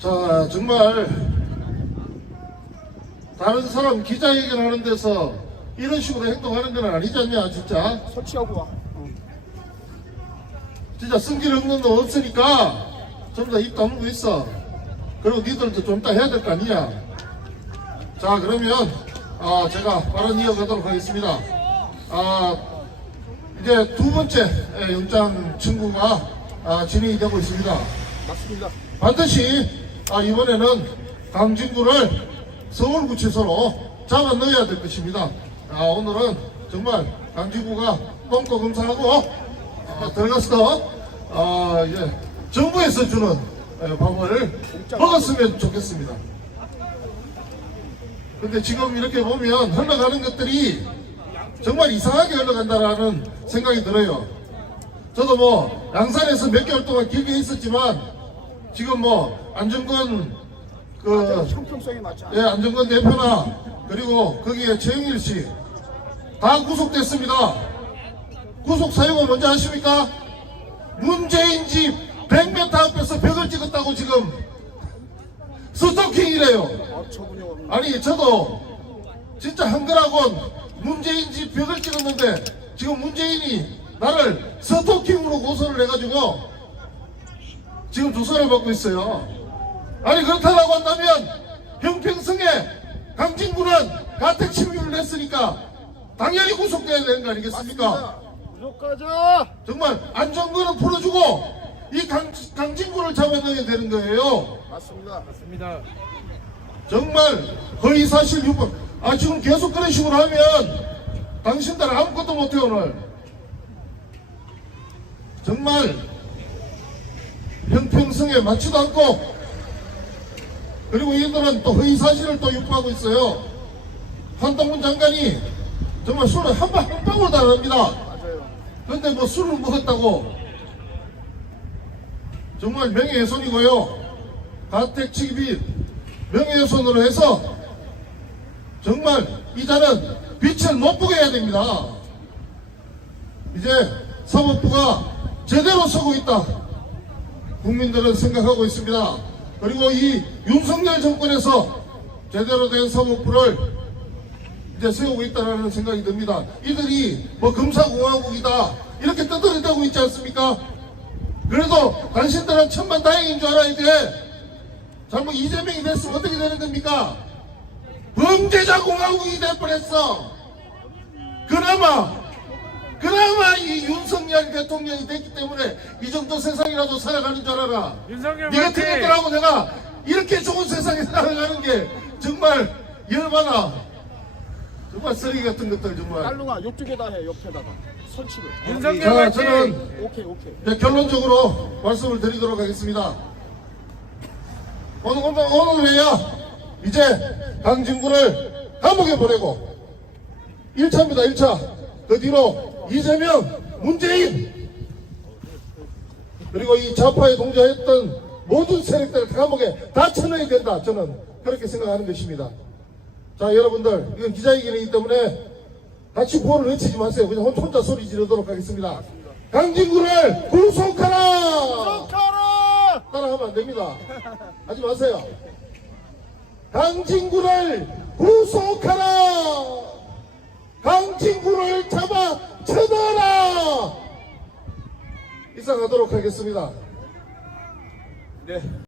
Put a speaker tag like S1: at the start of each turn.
S1: 자, 정말 다른 사람 기자회견 하는 데서 이런 식으로 행동하는 건 아니지 않냐, 진짜.
S2: 설치하고 와. 어.
S1: 진짜 승질 없는 놈 없으니까 좀더입 다물고 있어. 그리고 니들도 좀 이따 해야 될 거 아니야. 자, 그러면 아, 제가 발언 이어가도록 하겠습니다. 아, 이제 두 번째 예, 영장 청구가 아, 진행이 되고 있습니다.
S2: 맞습니다.
S1: 반드시 아, 이번에는 강진구를 서울구치소로 잡아 넣어야 될 것입니다. 아, 오늘은 정말 강진구가 똥꼬 검사하고 아, 들어가서 아, 이제 정부에서 주는 예, 밥을 먹었으면 좋겠습니다. 근데 지금 이렇게 보면 흘러가는 것들이 정말 이상하게 흘러간다라는 생각이 들어요. 저도 뭐 양산에서 몇 개월 동안 길게 있었지만 지금 뭐 안정권 그
S2: 형평성에 맞지 않아.
S1: 예, 안정권 대표나 그리고 거기에 최영일 씨 다 구속됐습니다. 구속 사유가 뭔지 아십니까? 문재인 집 100m 앞에서 벽을 찍었다고 지금 스토킹이래요.
S2: 아,
S1: 아니 저도 진짜 한글하곤 문재인 집 벽을 찍었는데 지금 문재인이 나를 스토킹으로 고소를 해가지고 지금 조사를 받고 있어요. 아니 그렇다라고 한다면 형평성에 강진구는 가택 침입을 했으니까 당연히 구속돼야 되는 거 아니겠습니까?
S2: 무조가자.
S1: 정말 안전거는 풀어주고 이 강, 강진구를 잡아넣어야 되는 거예요.
S2: 맞습니다.
S3: 맞습니다.
S1: 정말 거의 사실 유법. 아 지금 계속 그런 식으로 하면 당신들 아무것도 못해 오늘. 정말 형평성에 맞지도 않고 그리고 이들은 또 허위 사실을 또 유포하고 있어요. 한동훈 장관이 정말 술을 한, 방, 한 방울도 안 합니다.
S2: 맞아요.
S1: 근데 뭐 술을 먹었다고 정말 명예훼손이고요. 가택 침입 명예훼손으로 해서 정말 이자는 빛을 못 보게 해야 됩니다. 이제 사법부가 제대로 서고 있다. 국민들은 생각하고 있습니다. 그리고 이 윤석열 정권에서 제대로 된 사법부를 이제 세우고 있다는 생각이 듭니다. 이들이 뭐 검사공화국이다 이렇게 떠들어대고 있지 않습니까? 그래도 당신들은 천만 다행인 줄 알아야 돼. 잘못 이재명이 됐으면 어떻게 되는 겁니까? 범죄자 공화국이 될 뻔했어. 그나마 그나마 이 윤석열 대통령이 됐기 때문에 이 정도 세상이라도 살아가는 줄 알아라.
S3: 윤석열
S1: 네 같은
S3: 화이팅!
S1: 것들하고 내가 이렇게 좋은 세상에 살아가는 게 정말 열받아. 정말 쓰레기 같은 것들 정말.
S2: 깔롱아 요쪽에다 해 옆에다가 설치를.
S3: 윤석열
S1: 자,
S3: 화이팅!
S1: 저는
S2: 오케이 오케이.
S1: 네, 결론적으로 말씀을 드리도록 하겠습니다. 오늘, 오늘, 오늘에야 이제 강진구를 감옥에 보내고 1차입니다, 1차. 그 뒤로 이재명, 문재인, 그리고 이 좌파에 동조했던 모든 세력들을 감옥에 다 쳐넣어야 된다. 저는 그렇게 생각하는 것입니다. 자, 여러분들, 이건 기자회견이기 때문에 같이 구호를 외치지 마세요. 그냥 혼자 소리 지르도록 하겠습니다. 강진구를 구속하라!
S2: 가라.
S1: 따라하면 안 됩니다. 하지 마세요. 강진구를 구속하라! 강진구를 잡아 쳐넣어라! 이상 하도록 하겠습니다.
S2: 네.